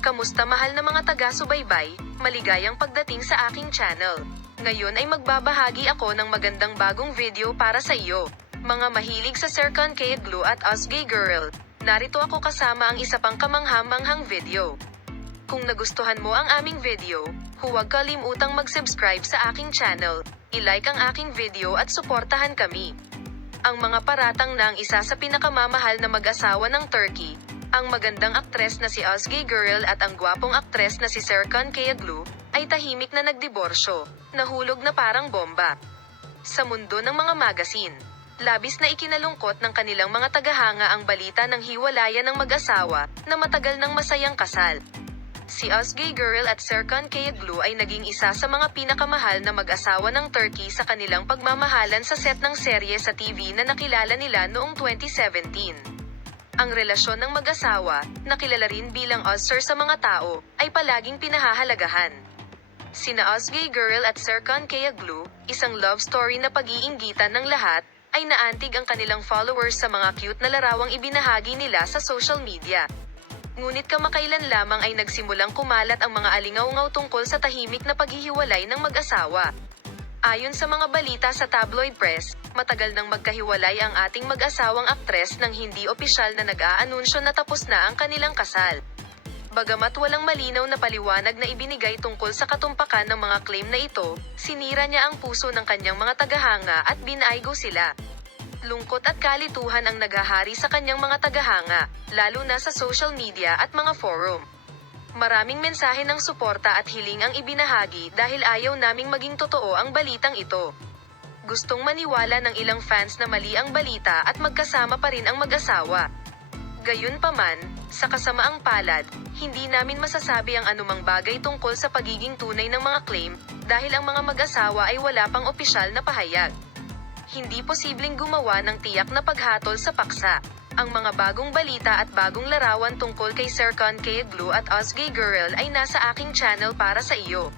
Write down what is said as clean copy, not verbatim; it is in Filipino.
Kamusta mahal na mga taga-subaybay, maligayang pagdating sa aking channel. Ngayon ay magbabahagi ako ng magandang bagong video para sa iyo. Mga mahilig sa Serkan Kayaglu at Us Gay Girl, narito ako kasama ang isa pang kamangha-manghang video. Kung nagustuhan mo ang aming video, huwag kalimutang mag-subscribe sa aking channel, i-like ang aking video at suportahan kami. Ang mga paratang ng isa sa pinakamamahal na mag-asawa ng Turkey, ang magandang aktres na si Us Gay Girl at ang gwapong aktres na si Serkan Kayaglu, ay tahimik na nagdiborsyo, nahulog na parang bomba. Sa mundo ng mga magazine, labis na ikinalungkot ng kanilang mga tagahanga ang balita ng hiwalayan ng mag-asawa, na matagal ng masayang kasal. Si Us Gay Girl at Serkan Kayaglu ay naging isa sa mga pinakamahal na mag-asawa ng Turkey sa kanilang pagmamahalan sa set ng serye sa TV na nakilala nila noong 2017. Ang relasyon ng mag-asawa, na kilala rin bilang Usher sa mga tao, ay palaging pinahahalagahan. Sina Us Gay Girl at Serkan Kayaglu, isang love story na pag-iinggitan ng lahat, ay naantig ang kanilang followers sa mga cute na larawang ibinahagi nila sa social media. Ngunit kamakailan lamang ay nagsimulang kumalat ang mga alingaw-ngaw tungkol sa tahimik na paghihiwalay ng mag-asawa. Ayon sa mga balita sa tabloid press, matagal nang magkahiwalay ang ating mag-asawang aktres nang hindi opisyal na nag-aanunsyo na tapos na ang kanilang kasal. Bagamat walang malinaw na paliwanag na ibinigay tungkol sa katumpakan ng mga claim na ito, sinira niya ang puso ng kanyang mga tagahanga at binaigo sila. Lungkot at kalituhan ang naghahari sa kanyang mga tagahanga, lalo na sa social media at mga forum. Maraming mensahe ng suporta at hiling ang ibinahagi dahil ayaw naming maging totoo ang balitang ito. Gustong maniwala ng ilang fans na mali ang balita at magkasama pa rin ang mag-asawa. Gayunpaman, sa kasamaang palad, hindi namin masasabi ang anumang bagay tungkol sa pagiging tunay ng mga claim, dahil ang mga mag-asawa ay wala pang opisyal na pahayag. Hindi posibleng gumawa ng tiyak na paghatol sa paksa. Ang mga bagong balita at bagong larawan tungkol kay Serkan Kayaglu at Us Gay Girl ay nasa aking channel para sa iyo.